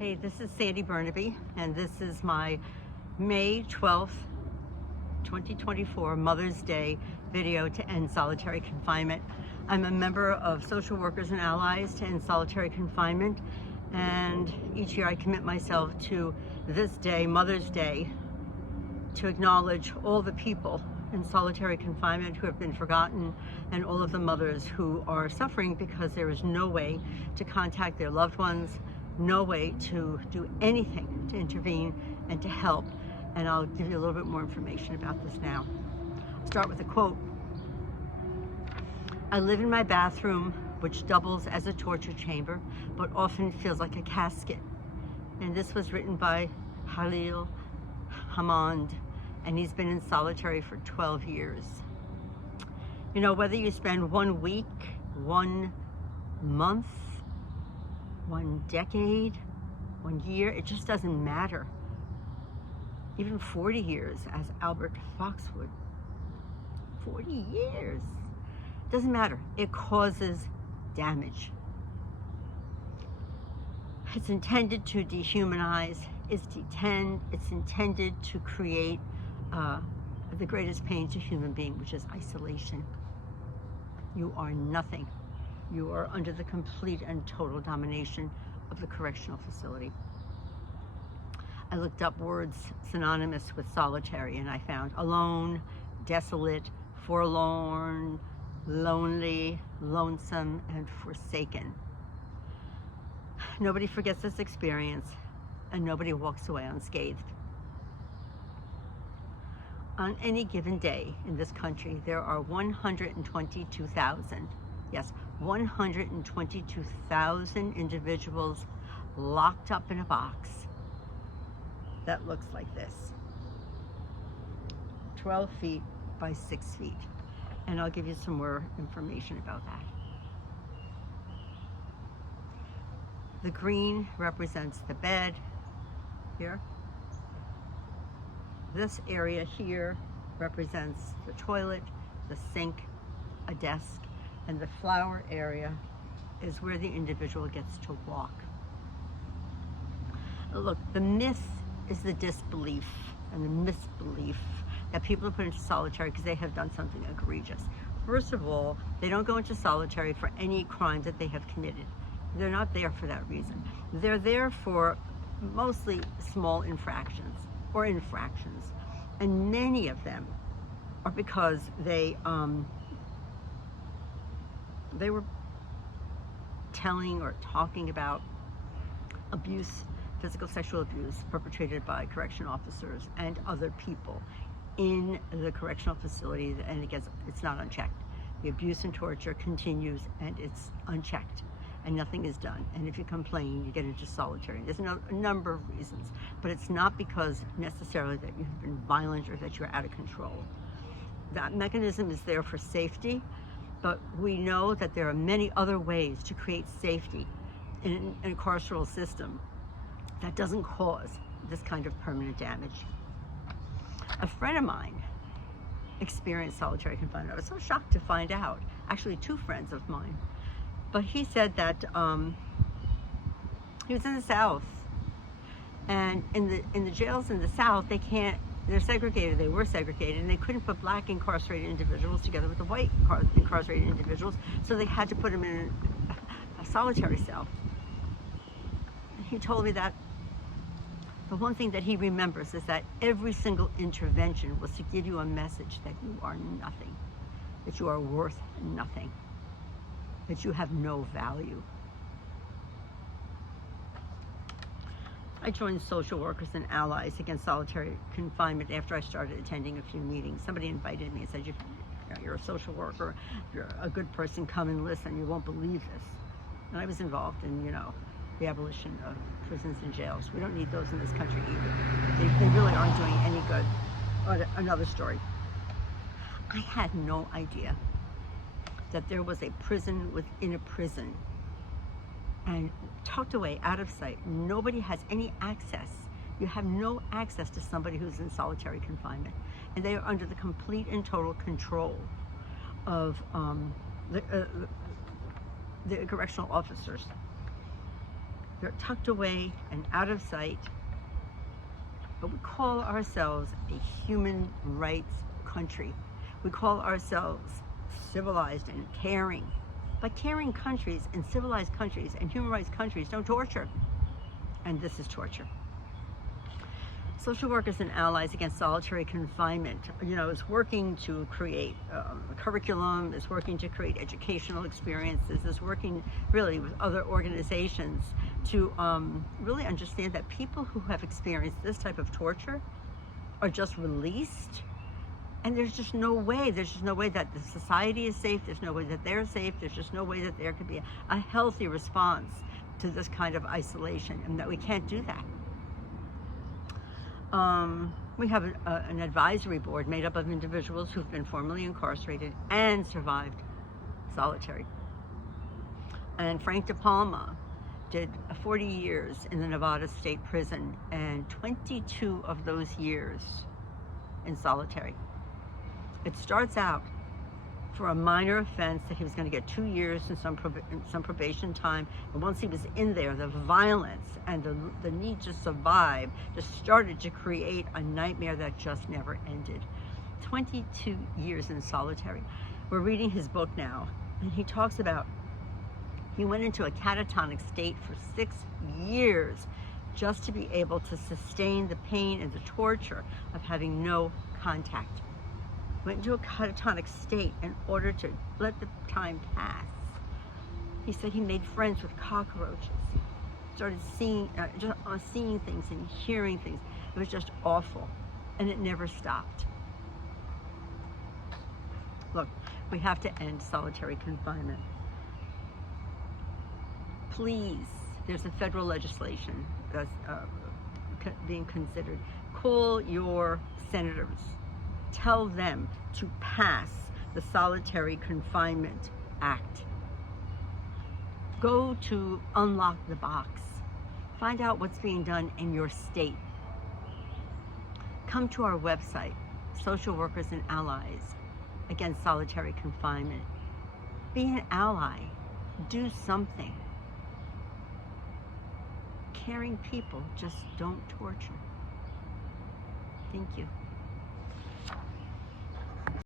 Hey, this is Sandy Burnaby, and this is my May 12th, 2024 Mother's Day video to end solitary confinement. I'm a member of Social Workers and Allies to End Solitary Confinement, and each year I commit myself to this day, Mother's Day, to acknowledge all the people in solitary confinement who have been forgotten and all of the mothers who are suffering because there is no way to contact their loved ones, no way to do anything to intervene and to help. And I'll give you a little bit more information about this now. I'll start with a quote. "I live in my bathroom, which doubles as a torture chamber, but often feels like a casket." And this was written by Khalil Hamand, and he's been in solitary for 12 years. You know, whether you spend 1 week, 1 month, 1 decade, 1 year, it just doesn't matter. Even 40 years, as Albert Fox would. 40 years. Doesn't matter. It causes damage. It's intended to dehumanize. It's intended to create the greatest pain to human being, which is isolation. You are nothing. You are under the complete and total domination of the correctional facility. I looked up words synonymous with solitary, and I found alone, desolate, forlorn, lonely, lonesome, and forsaken. Nobody forgets this experience, and nobody walks away unscathed. On any given day in this country, there are 122,000, yes, 122,000 individuals locked up in a box that looks like this, 12 feet by 6 feet. And I'll give you some more information about that. The green represents the bed here. This area here represents the toilet, the sink, a desk, and the flower area is where the individual gets to walk. Look, the myth is the disbelief and the misbelief that people are put into solitary because they have done something egregious. First of all, they don't go into solitary for any crime that they have committed. They're not there for that reason. They're there for mostly small infractions or infractions, and many of them are because they were telling or talking about abuse, physical sexual abuse perpetrated by correction officers and other people in the correctional facility, and it's not unchecked. The abuse and torture continues, and it's unchecked, and nothing is done. And if you complain, you get into solitary. There's a number of reasons, but it's not because necessarily that you've been violent or that you're out of control. That mechanism is there for safety, but we know that there are many other ways to create safety in a carceral system that doesn't cause this kind of permanent damage. A friend of mine experienced solitary confinement. I was so shocked to find out, actually 2 friends of mine. But he said that he was in the South, and in the jails in the South, they're segregated. They were segregated, and they couldn't put black incarcerated individuals together with the white incarcerated individuals, so they had to put them in a solitary cell. He told me that the one thing that he remembers is that every single intervention was to give you a message that you are nothing, that you are worth nothing, that you have no value. I joined Social Workers and Allies Against Solitary Confinement after I started attending a few meetings. Somebody invited me and said, you're a social worker, you're a good person, come and listen, you won't believe this. And I was involved in, the abolition of prisons and jails. We don't need those in this country either. They really aren't doing any good. Another story. I had no idea that there was a prison within a prison, and tucked away, out of sight. Nobody has any access. You have no access to somebody who's in solitary confinement, and they are under the complete and total control of the correctional officers. They're tucked away and out of sight. But we call ourselves a human rights country. We call ourselves civilized and caring. But caring countries and civilized countries and human rights countries don't torture. And this is torture. Social workers and allies against solitary confinement, is working to create a curriculum, is working to create educational experiences, is working really with other organizations to really understand that people who have experienced this type of torture are just released. And there's just no way that the society is safe, there's no way that they're safe, there's just no way that there could be a healthy response to this kind of isolation, and that we can't do that. We have an advisory board made up of individuals who've been formerly incarcerated and survived solitary. And Frank De Palma did 40 years in the Nevada State Prison, and 22 of those years in solitary. It starts out for a minor offense that he was going to get 2 years and some probation time. And once he was in there, the violence and the need to survive just started to create a nightmare that just never ended. 22 years in solitary. We're reading his book now, and he talks about he went into a catatonic state for 6 years just to be able to sustain the pain and the torture of having no contact. Went into a catatonic state in order to let the time pass. He said he made friends with cockroaches, started seeing things and hearing things. It was just awful, and it never stopped. Look, we have to end solitary confinement. Please, there's a federal legislation that's being considered. Call your senators. Tell them to pass the Solitary Confinement Act. Go to Unlock the Box. Find out what's being done in your state. Come to our website, Social Workers and Allies Against Solitary Confinement. Be an ally. Do something. Caring people just don't torture. Thank you.